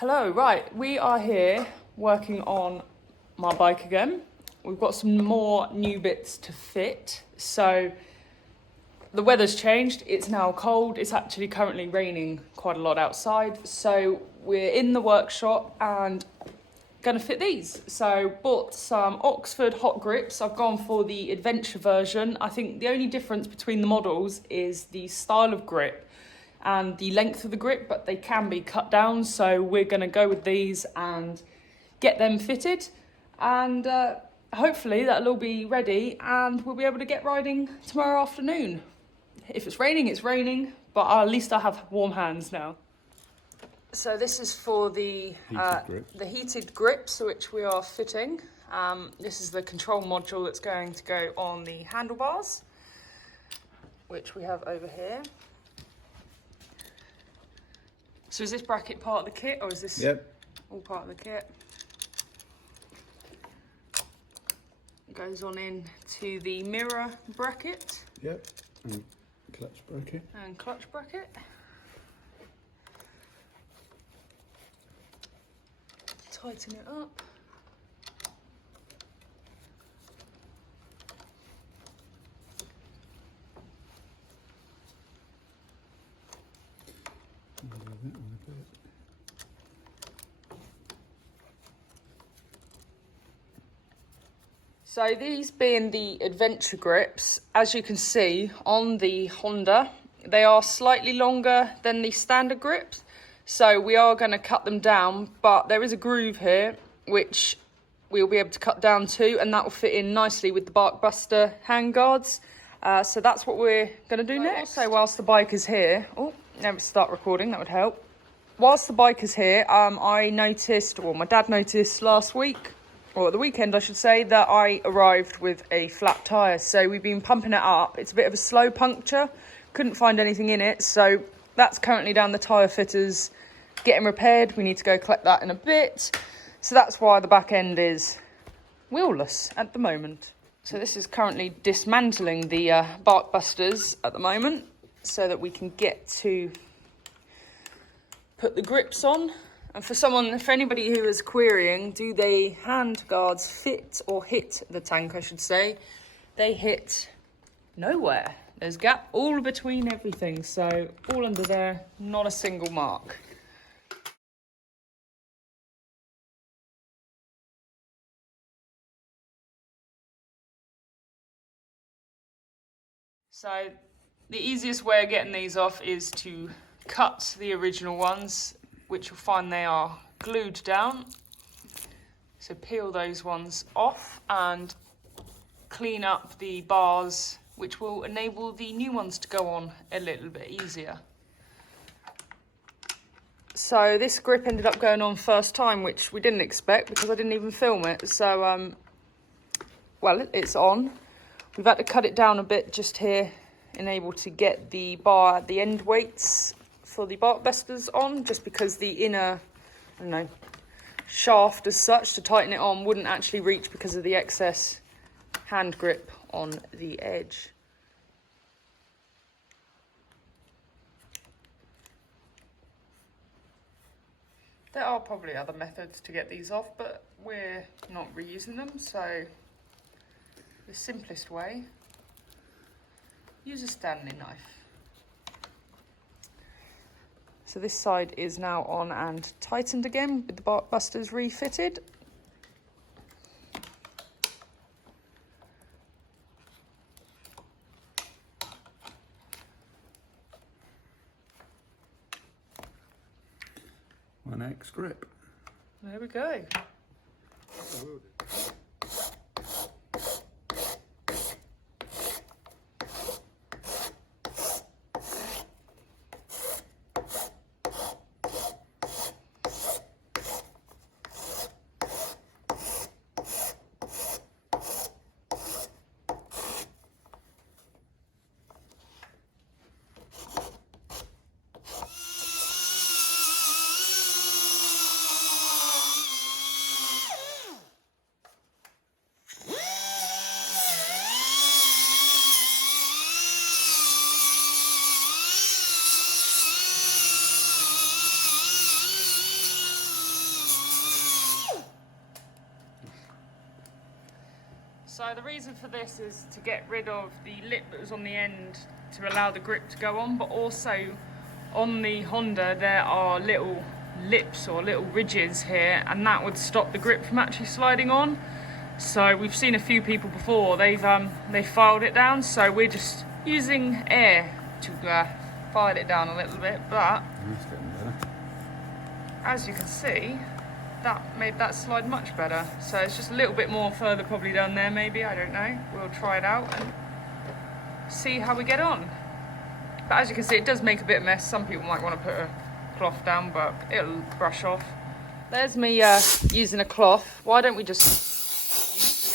Hello, right, we are here working on my bike again. We've got some more new bits to fit. So the weather's changed, it's now cold, it's actually currently raining quite a lot outside. So we're in the workshop and gonna fit these. So bought some Oxford hot grips. I've gone for the adventure version. I think the only difference between the models is the style of grip and the length of the grip, but they can be cut down. So we're gonna go with these and get them fitted, and hopefully that'll all be ready and we'll be able to get riding tomorrow afternoon. If it's raining, it's raining, but at least I have warm hands now. So this is for the heated grips, which we are fitting. This is the control module that's going to go on the handlebars, which we have over here. So is this bracket part of the kit, or is this all part of the kit? It goes on in to the mirror bracket. Yep, and clutch bracket. And clutch bracket. Tighten it up. So these being the adventure grips, as you can see on the Honda, they are slightly longer than the standard grips. So we are going to cut them down, but there is a groove here, which we'll be able to cut down to, and that will fit in nicely with the Barkbuster handguards. So that's what we're going to do next. Also, whilst the bike is here, now we start recording, that would help. Whilst the bike is here, I noticed, or my dad noticed last week, or at the weekend I should say, that I arrived with a flat tyre. So we've been pumping it up. It's a bit of a slow puncture, couldn't find anything in it, so that's currently down the tyre fitters getting repaired. We need to go collect that in a bit. So that's why the back end is wheelless at the moment. So this is currently dismantling the Barkbusters at the moment so that we can get to put the grips on. And for anybody who is querying, do the hand guards fit or hit the tank, I should say, they hit nowhere. There's gap all between everything, so all under there, not a single mark. So the easiest way of getting these off is to cut the original ones, which you'll find they are glued down. So peel those ones off and clean up the bars, which will enable the new ones to go on a little bit easier. So this grip ended up going on first time, which we didn't expect because I didn't even film it. So, well, it's on. We've had to cut it down a bit just here, enable to get the bar, the end weights for the Barkbusters on, just because the inner, I don't know, shaft as such to tighten it on wouldn't actually reach because of the excess hand grip on the edge. There are probably other methods to get these off, but we're not reusing them, so the simplest way, use a Stanley knife. So this side is now on and tightened again with the Barkbusters refitted. One X grip. There we go. So the reason for this is to get rid of the lip that was on the end to allow the grip to go on, but also on the Honda there are little lips or little ridges here, and that would stop the grip from actually sliding on. So we've seen a few people before, they've filed it down, so we're just using air to file it down a little bit, but That's getting better. as you can see, that made that slide much better. So it's just a little bit more further probably down there maybe, I don't know. We'll try it out and see how we get on. But as you can see, it does make a bit of mess. Some people might want to put a cloth down, but it'll brush off. There's me using a cloth. Why don't we just use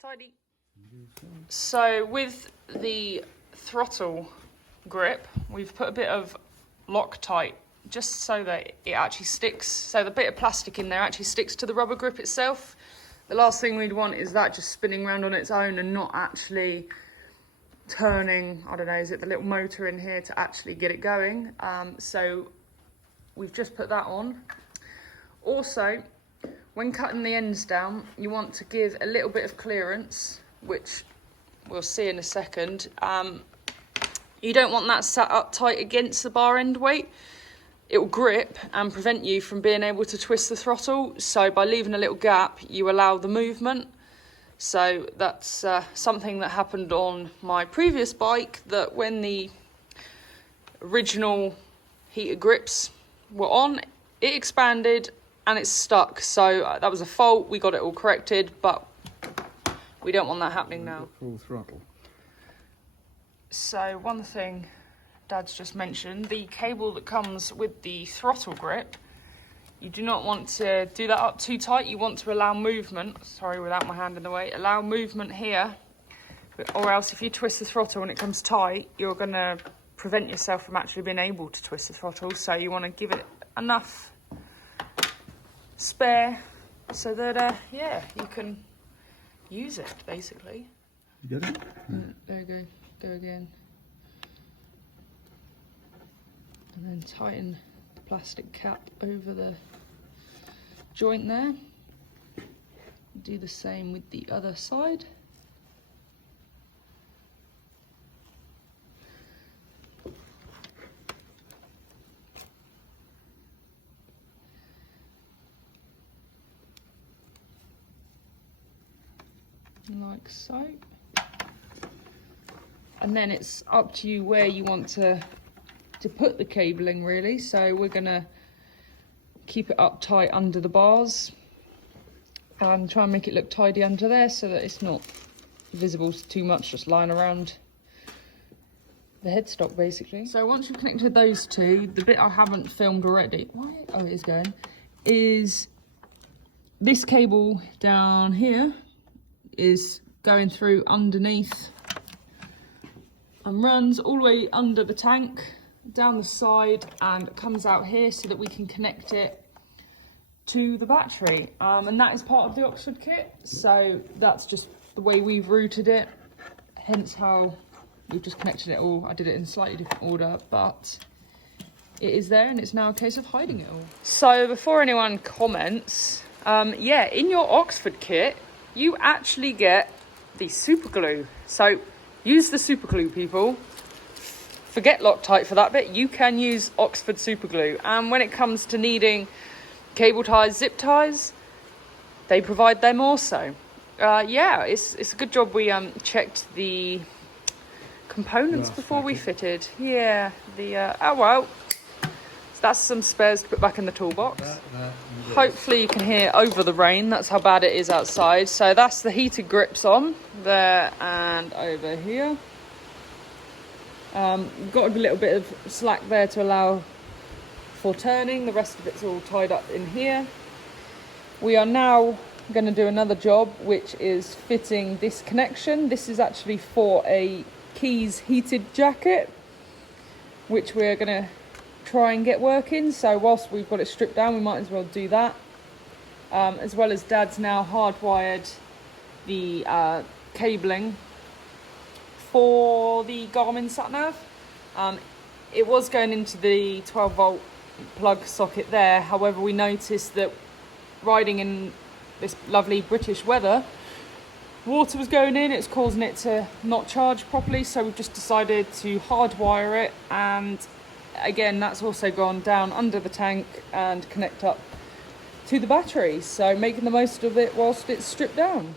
air? Tidy. So with the throttle grip, we've put a bit of loctite just so that it actually sticks. So the bit of plastic in there actually sticks to the rubber grip itself. The last thing we'd want is that just spinning around on its own and not actually turning, I don't know, is it the little motor in here to actually get it going? So we've just put that on. Also, when cutting the ends down, you want to give a little bit of clearance, which we'll see in a second. You don't want that sat up tight against the bar end weight. It will grip and prevent you from being able to twist the throttle. So by leaving a little gap, you allow the movement. So that's something that happened on my previous bike, that when the original heated grips were on, it expanded and it's stuck. So that was a fault. We got it all corrected, but we don't want that happening now. Full throttle. So one thing Dad's just mentioned, the cable that comes with the throttle grip, you do not want to do that up too tight. You want to allow movement, sorry, without my hand in the way, allow movement here, or else if you twist the throttle and it comes tight, you're going to prevent yourself from actually being able to twist the throttle. So you want to give it enough spare so that, yeah, you can use it, basically. You get it? There you go. Go again. And then tighten the plastic cap over the joint there. Do the same with the other side. Like so. And then it's up to you where you want to put the cabling, really. So we're gonna keep it up tight under the bars and try and make it look tidy under there so that it's not visible too much, just lying around the headstock basically. So once you've connected those two, the bit I haven't filmed already, oh it is going, is this cable down here is going through underneath and runs all the way under the tank, down the side, and comes out here so that we can connect it to the battery. And that is part of the Oxford kit, so that's just the way we've routed it, hence how we've just connected it all. I did it in slightly different order, but it is there and it's now a case of hiding it all. So before anyone comments, yeah, in your Oxford kit, you actually get the super glue. So use the super glue, people. Forget Loctite for that bit. You can use Oxford super glue. And when it comes to needing cable ties, zip ties, they provide them also. Yeah, it's a good job we checked the components before we fitted. Yeah, oh well. So that's some spares to put back in the toolbox. Hopefully you can hear over the rain. That's how bad it is outside. So that's the heated grips on there and over here. Got a little bit of slack there to allow for turning. The rest of it's all tied up in here. We are now going to do another job, which is fitting this connection. This is actually for a Keys heated jacket, which we're going to try and get working. So whilst we've got it stripped down, we might as well do that. As well as Dad's now hardwired the cabling for the Garmin sat nav. It was going into the 12 volt plug socket there. However, we noticed that riding in this lovely British weather, water was going in, it's causing it to not charge properly, so we've just decided to hardwire it, and again that's also gone down under the tank and connect up to the battery, so making the most of it whilst it's stripped down.